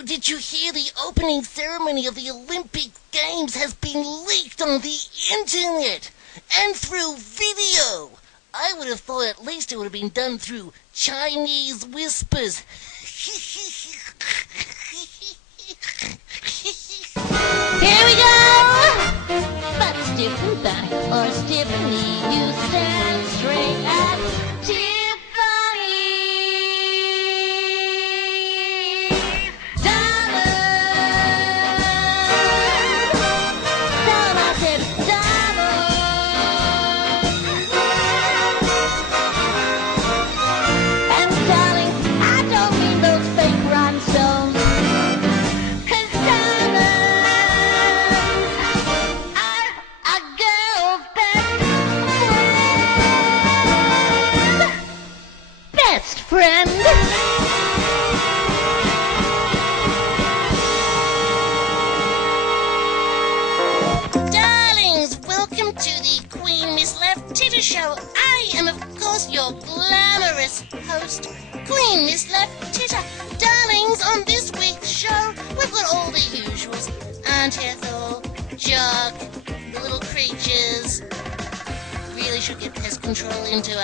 Oh, did you hear the opening ceremony of the Olympic Games has been leaked on the internet and through video? I would have thought at least it would have been done through Chinese whispers. Here we go! But stiffen back or stiffen knee, you stand straight at Tiffany. Friend. Darlings, welcome to the Queen Miss Left Titter Show. I am, of course, your glamorous host, Queen Miss Left Titter. Darlings, on this week's show, we've got all the usuals. Aunt Ethel, Jock, the little creatures. Really should get pest control into,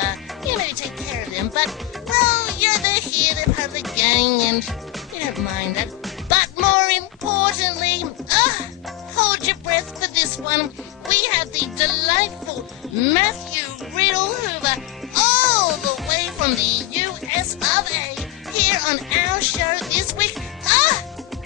maybe take care of them, but, well, they're here, they're part of the gang, and you don't mind that. But more importantly, hold your breath for this one. We have the delightful Matthew Riddle Hoover, all the way from the US of A, here on our show this week.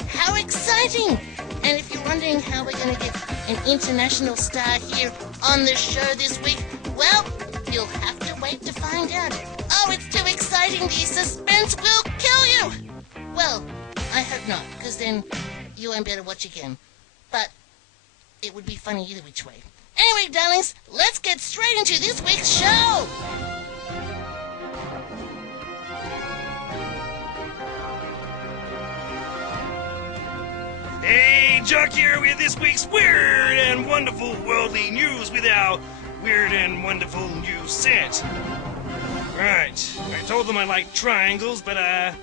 How exciting! And if you're wondering how we're going to get an international star here on the show this week, well, you'll have to wait to find out. Oh, it's too exciting. The suspense will kill you. Well, I hope not, because then you won't be able to watch again. But it would be funny either which way. Anyway, darlings, let's get straight into this week's show. Hey, Jock here with this week's Weird and Wonderful Worldly News with our Weird and Wonderful News set. Right, I told them I like triangles, but I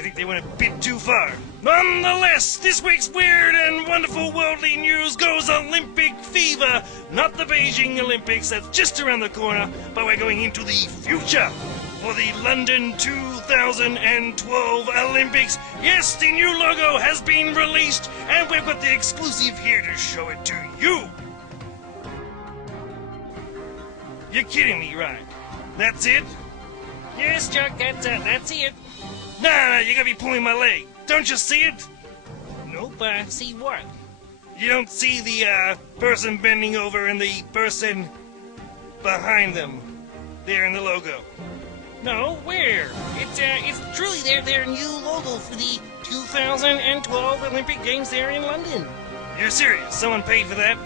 think they went a bit too far. Nonetheless, this week's Weird and Wonderful Worldly News goes Olympic fever. Not the Beijing Olympics, that's just around the corner, but we're going into the future for the London 2012 Olympics. Yes, the new logo has been released, and we've got the exclusive here to show it to you. You're kidding me, right? That's it? Yes, Chuck, that's it. Nah, you gotta be pulling my leg. Don't you see it? Nope, see what? You don't see the, person bending over and the person behind them there in the logo. No, where? It's truly their new logo for the 2012 Olympic Games there in London. You're serious? Someone paid for that?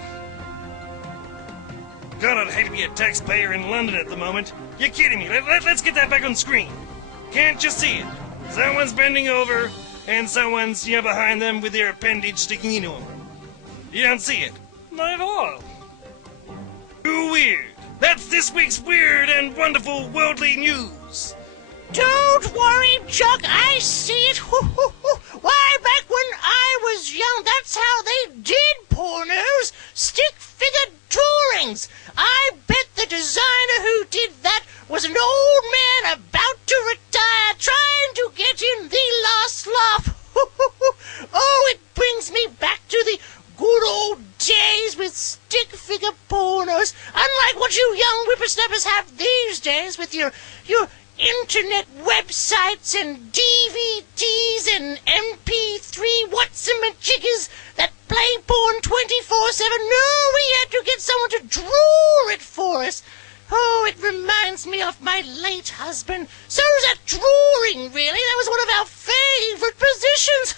God, I'd hate to be a taxpayer in London at the moment. You're kidding me. Let's get that back on screen. Can't you see it? Someone's bending over, and someone's, behind them with their appendage sticking into them. You don't see it? Not at all. Too weird. That's this week's Weird and Wonderful Worldly News. Don't worry, Chuck, I see it. Why, back when I was young, that's how they did pornos. Stick figure drawings. I bet the designer who did that was an old man about to retire, trying to get in the last laugh. Oh, it brings me back to the good old days with stick figure pornos, unlike what you young whippersnappers have these days with your internet websites and DVDs and MP3 whatsamajiggas that play porn 24/7. No, we had to get someone to draw it for us. Oh, it reminds me of my late husband. So is that drawing, really. That was one of our favorite positions.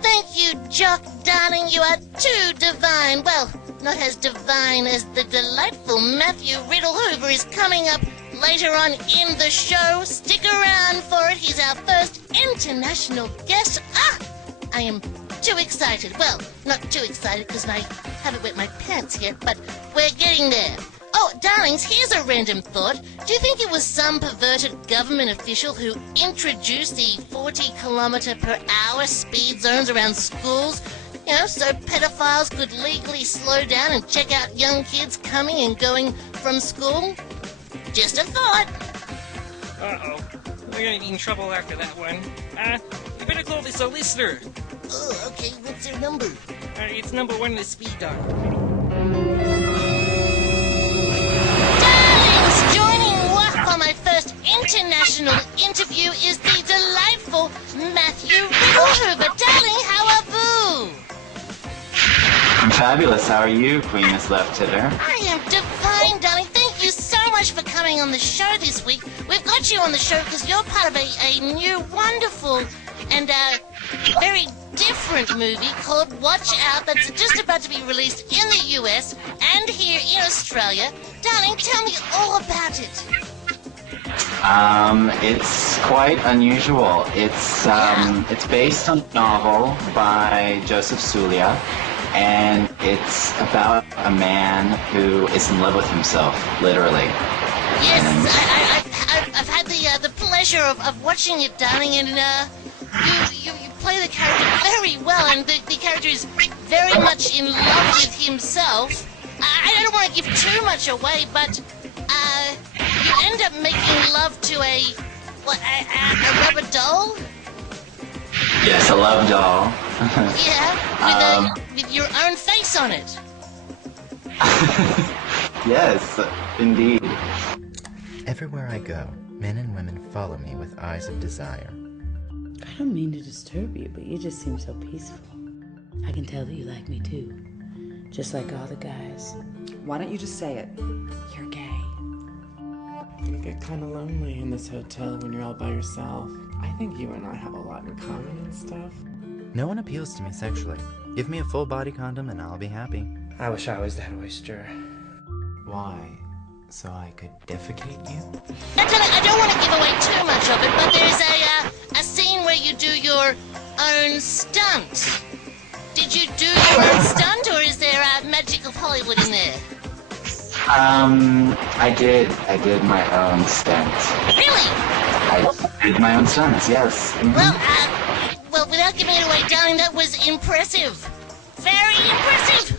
Thank you, Jock, darling. You are too divine. Well, not as divine as the delightful Matthew Riddle Hoover is coming up later on in the show. Stick around for it. He's our first international guest. I am too excited. Well, not too excited because I haven't wet my pants yet, but we're getting there. Oh, darlings, here's a random thought. Do you think it was some perverted government official who introduced the 40-kilometre-per-hour speed zones around schools? You know, so pedophiles could legally slow down and check out young kids coming and going from school? Just a thought. Uh-oh. We're gonna be in trouble after that one. You better call this a listener. Oh, okay, what's their number? It's number 1 in the speed dial. Darlings, joining Wah for my first international interview is the delightful Matthew Riddlehoover. Darling, how are boo? I'm fabulous. How are you, Queen Miss Left Titter? I am divine, darling. Thank you so much for coming on the show this week. We've got you on the show because you're part of a new, wonderful, and very different movie called Watch Out that's just about to be released in the US and here in Australia. Darling, tell me all about it. It's quite unusual. It's based on a novel by Joseph Sulia, and it's about a man who is in love with himself, literally. Yes, I've had the pleasure of watching it, darling, and you play the character very well, and the character is very much in love with himself. I don't want to give too much away, but you end up making love to a rubber doll? Yes, a love doll. Yeah, with your own face on it. Yes, indeed. Everywhere I go, men and women follow me with eyes of desire. I don't mean to disturb you, but you just seem so peaceful. I can tell that you like me too. Just like all the guys. Why don't you just say it? You're gay. You get kind of lonely in this hotel when you're all by yourself. I think you and I have a lot in common and stuff. No one appeals to me sexually. Give me a full body condom and I'll be happy. I wish I was that oyster. Why? So I could defecate you? I don't want to give away too much of it, but there's a scene where you do your own stunt. Did you do your own stunt, or is there magic of Hollywood in there? I did my own stunt. Really? I did my own stunts, yes. Mm-hmm. Well, without giving it away, darling, that was impressive. Very impressive.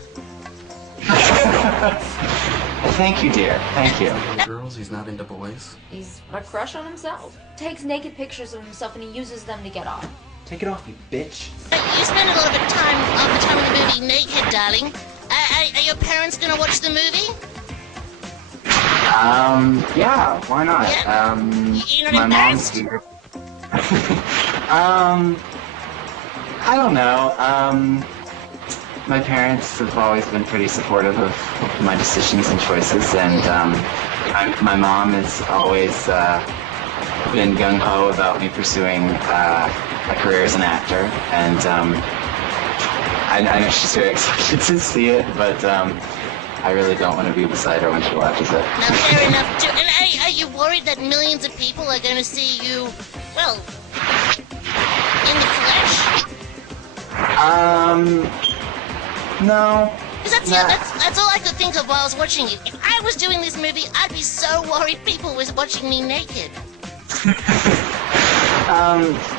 Thank you, dear. Thank you. Girls, he's not into boys. He's a crush on himself. Takes naked pictures of himself and he uses them to get off. Take it off, you bitch. You spend a lot of the time in the movie naked, darling. Are your parents gonna watch the movie? Yeah, why not? Yeah. You're not my embarrassed? mom's here. I don't know. My parents have always been pretty supportive of my decisions and choices, and my mom has always been gung-ho about me pursuing a career as an actor, and I know she's very excited to see it, but I really don't want to be beside her when she watches it. Now, fair enough, too. And are you worried that millions of people are going to see you, well, in the flesh? No. Because that's all I could think of while I was watching it. If I was doing this movie, I'd be so worried people was watching me naked.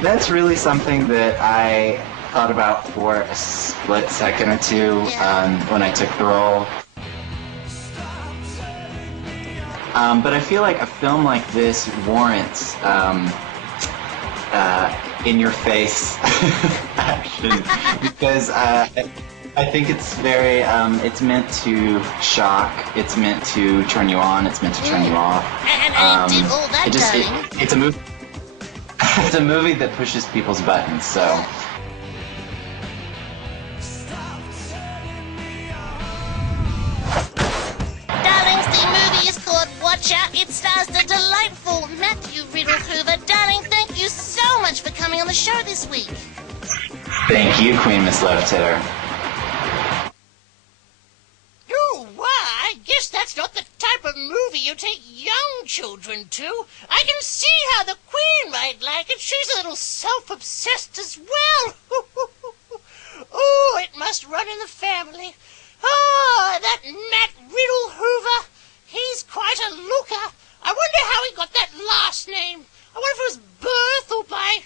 That's really something that I thought about for a split second or two when I took the role. But I feel like a film like this warrants in-your-face action because I think it's very, it's meant to shock, it's meant to turn you on, it's meant to turn you off. And it did all that, darling. It's a movie. It's a movie that pushes people's buttons, so. Darlings, the movie is called Watch Out. It stars the delightful Matthew Riddlehoover. Darling, thank you so much for coming on the show this week. Thank you, Queen Miss Love Titter. Oh, wow, I guess that's not the type of movie you take young children to. I can see how the Queen might like it. She's a little self-obsessed as well. Oh, it must run in the family. Oh, that Matt Riddlehoover. He's quite a looker. I wonder how he got that last name. I wonder if it was birth or by